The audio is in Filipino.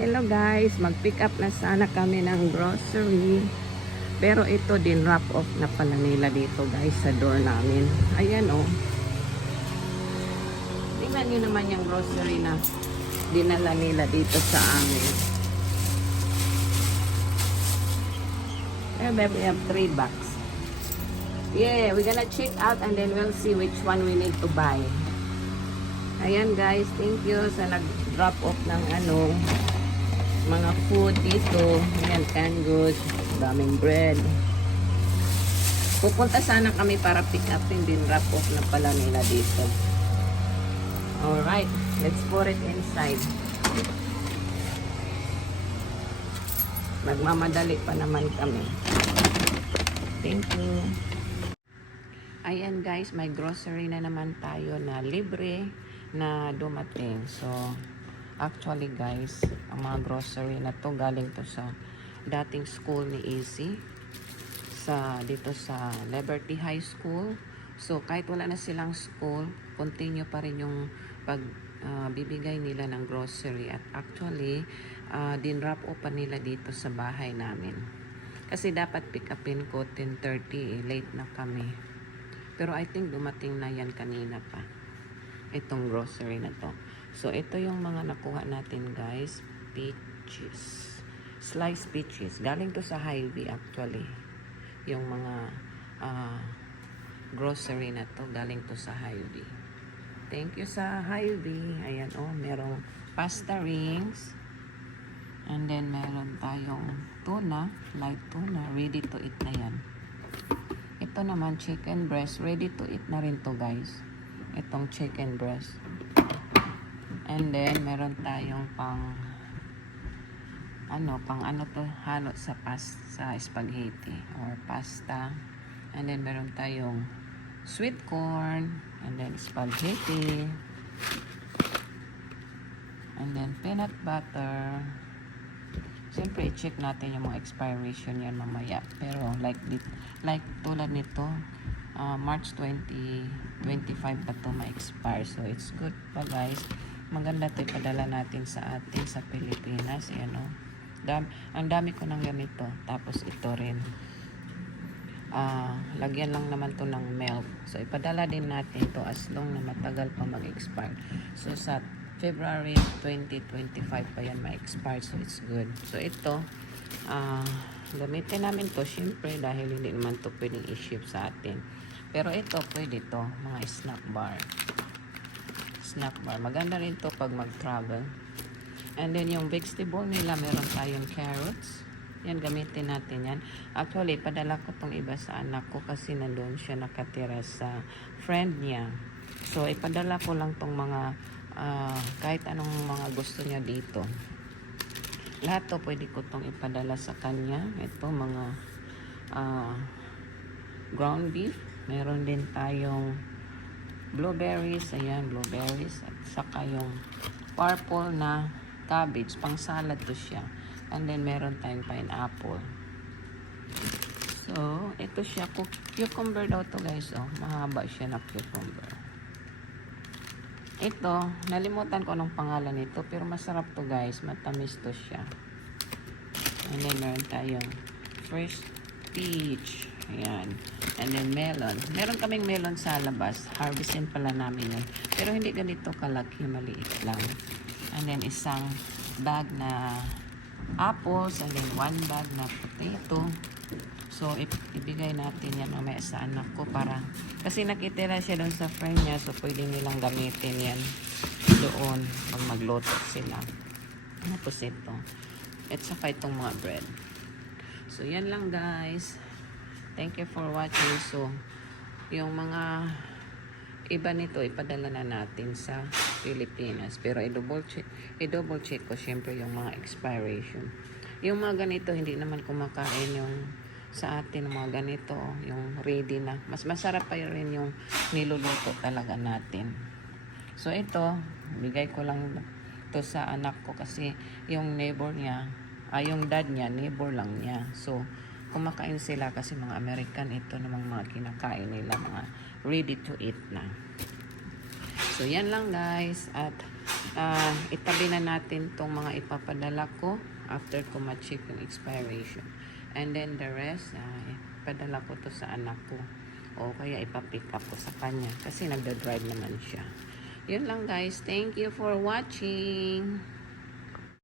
Hello guys, mag-pick up na sana kami ng grocery. Pero ito din wrap off na pala nila dito guys sa door namin. Ayan oh. Tingnan nyo naman yung grocery na dinala nila dito sa amin. We have 3 bags. Yeah, we're gonna check out and then we'll see which one we need to buy. Ayan guys, thank you sa nag-drop off ng mga food dito. Ayan, canned goods, daming bread. Pupunta sana kami para pick up din drop off na pala nila dito. Alright, let's put it inside. Magmamadali pa naman kami. Thank you. Ayan guys, may grocery na naman tayo na libre na dumating. So, actually guys, ang mga grocery na to galing to sa dating school ni Easy. Dito sa Liberty High School. So, kahit wala na silang school, continue pa rin yung bibigay nila ng grocery. At actually, din-wrap up pa nila dito sa bahay namin. Kasi dapat pick upin ko 10:30, late na kami. Pero I think dumating na yan kanina pa. Itong grocery na to. So, ito yung mga nakuha natin guys. Peaches. Sliced peaches. Galing to sa Hy-Vee actually. Yung mga grocery na to, galing to sa Hy-Vee. Thank you sa Hy-Vee. Ayan oh, merong pasta rings. And then meron tayong tuna, light tuna, ready to eat na yan. Ito naman chicken breast, ready to eat na rin to guys. Itong chicken breast. And then meron tayong pang to, halo sa spaghetti or pasta. And then meron tayong sweet corn, and then spaghetti, and then peanut butter. Siyempre, i-check natin yung mga expiration yan mamaya. Pero like tulad nito, March 2025 pa to ma-expire. So, it's good pa guys. Maganda to ipadala natin sa atin sa Pilipinas. Yan o. Ang dami ko ng ganito. Tapos ito rin. Lagyan lang naman to ng milk. So, ipadala din natin to as long na matagal pa mag-expire. So, sa February 2025 pa yan ma-expire. So, it's good. So, ito, gamitin namin to syempre dahil hindi naman to pwedeng i-ship sa atin. Pero ito, pwede to. Mga snack bar. Snack bar. Maganda rin to pag mag-travel. And then, yung vegetable nila, meron tayong carrots. Yan, gamitin natin yan. Actually, padala ko tong iba sa anak ko kasi nandun siya nakatira sa friend niya. So, ipadala ko lang tong mga kahit anong mga gusto niya dito. Lahat to pwede ko tong ipadala sa kanya. Ito mga ground beef. Meron din tayong blueberries. Ayan, blueberries. At saka yung purple na cabbage. Pang salad to siya. And then meron tayong pineapple. So, ito siya. Cucumber daw to guys. Oh, mahaba siya na cucumber. Ito, nalimutan ko ng pangalan nito, pero masarap to guys, matamis to siya. And then meron tayong fresh peach. Ayan. And then melon. Meron kaming melon sa labas. Harvestin pala namin yan. Pero hindi ganito kalaki, maliit lang. And then isang bag na apples. And then 1 bag na potato. So, ibigay natin yan mamaya sa anak ko para, kasi nakitira siya doon sa friend niya, so pwede nilang gamitin yan doon pag magluto sila. Tapos ito. At saka itong mga bread. So, yan lang guys. Thank you for watching. So, yung mga iba nito, ipadala na natin sa Pilipinas. Pero i-double check ko syempre yung mga expiration. Yung mga ganito, hindi naman kumakain yung sa atin mga ganito, yung ready na. Mas masarap pa rin yung niluluto talaga natin. So ito, bigay ko lang to sa anak ko kasi yung neighbor niya, yung dad niya, neighbor lang niya. So kumakain sila kasi mga American, ito namang mga kinakain nila, mga ready to eat na. So yan lang guys, at itabi na natin tong mga ipapadala ko after ko ma-check yung expiration. And then the rest, ipadala ko to sa anak ko. O kaya ipapick up ko sa kanya kasi nagda-drive naman siya. Yun lang guys. Thank you for watching.